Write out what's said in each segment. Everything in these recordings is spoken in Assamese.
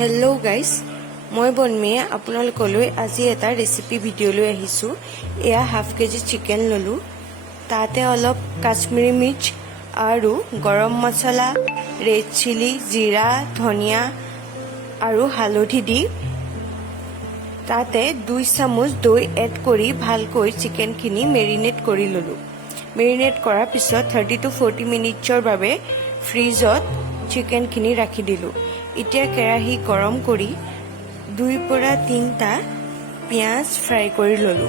हेलो गाइस मैं बन्मीয়ে আপোনালোকলৈ আজি এটা ৰেচিপি ভিডিঅ লৈ আহিছো। এয়া হাফ কেজি চিকেন ললো, তাতে অলপ কাশ্মীৰী মিৰ্চ আৰু গৰম মছলা, ৰেড চিলি, জিৰা, ধনিয়া আৰু হালধি দি তাতে 2 চামুচ দৈ এড কৰি ভালকৈ চিকেনখিনি মেৰিনেট কৰি ললো। মেৰিনেট কৰাৰ পিছত 30 to 40 মিনিটৰ বাবে ফ্ৰিজত চিকেনখিনি ৰাখি দিলো। এতিয়া কেৰাহী গৰম কৰি 2 পৰা 3টা পিয়াজ ফ্ৰাই কৰি ললো।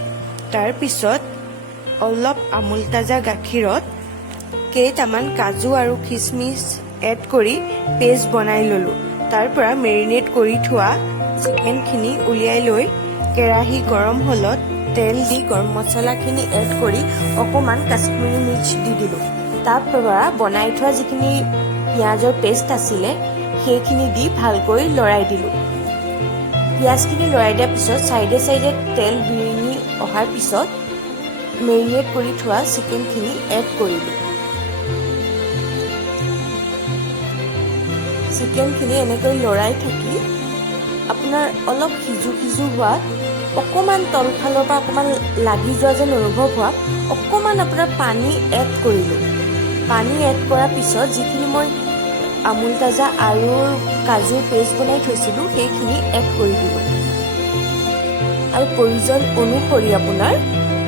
তাৰ পিছত অলপ আমুল তাজা গাখীৰত কেইটামান কাজু আৰু কিচমিচ এড কৰি পেষ্ট বনাই ললো। তাৰ পৰা মেৰিনেট কৰি থোৱা চিকেনখিনি উলিয়াই লৈ কেৰাহী গৰম হলত তেল দি গৰম মছলাখিনি এড কৰি অকমান কাশ্মীৰী মিৰ্চ দি দিলো। তাৰ পৰা বনাই থোৱা যিখিনি পিয়াজৰ পেষ্ট আছিলে সেইখিনি দি ভালকৈ লৰাই দিলো। পিয়াজখিনি লৰাই দিয়াৰ পিছত সাইডে সাইডে তেল বিৰিঙি অহাৰ পিছত মেৰিনেট কৰি থোৱা চিকেনখিনি এড কৰিলো। চিকেনখিনি এনেকৈ লৰাই থাকি আপোনাৰ অলপ সিজু হোৱা অকমান তলফালৰ পৰা অকমান লাগি যোৱা যেন অনুভৱ হোৱা অকমান আপোনাৰ পানী এড কৰিলো। পানী এড কৰাৰ পিছত যিখিনি মই আমুল তাজা আৰু কাজুৰ পেষ্ট বনাই থৈছিলো সেইখিনি এড কৰি দিলো আৰু প্ৰয়োজন অনুসৰি আপোনাৰ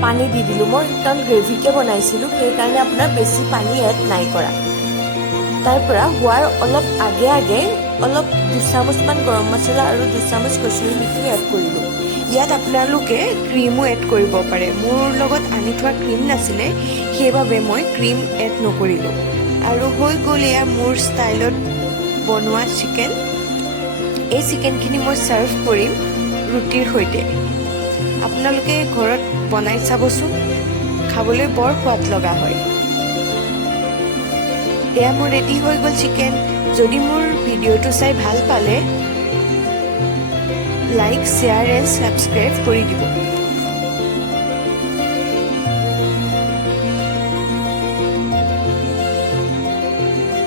পানী দি দিলো। মই কাৰণ গ্ৰেভিকে বনাইছিলো সেইকাৰণে আপোনাৰ বেছি পানী এড নাই কৰা। তাৰ পৰা হোৱাৰ অলপ আগে অলপ 2 চামুচমান গৰম মছলা আৰু 2 চামুচ কচুৰি মেথি এড কৰিলো। ইয়াত আপোনালোকে ক্ৰীমো এড কৰিব পাৰে। মোৰ লগত আনি থোৱা ক্ৰীম নাছিলে সেইবাবে মই ক্ৰীম এড নকৰিলো। আৰু হৈ গ'ল এয়া মোৰ ষ্টাইলত বনোৱা চিকেন। এই চিকেনখিনি মই চাৰ্ভ কৰিম ৰুটিৰ সৈতে। আপোনালোকে ঘৰত বনাই চাবচোন, খাবলৈ বৰ সোৱাদ লগা হয়। এয়া মোৰ ৰেডি হৈ গ'ল চিকেন। যদি মোৰ ভিডিঅ'টো চাই ভাল পালে লাইক, শ্বেয়াৰ এণ্ড ছাবস্ক্ৰাইব কৰি দিব।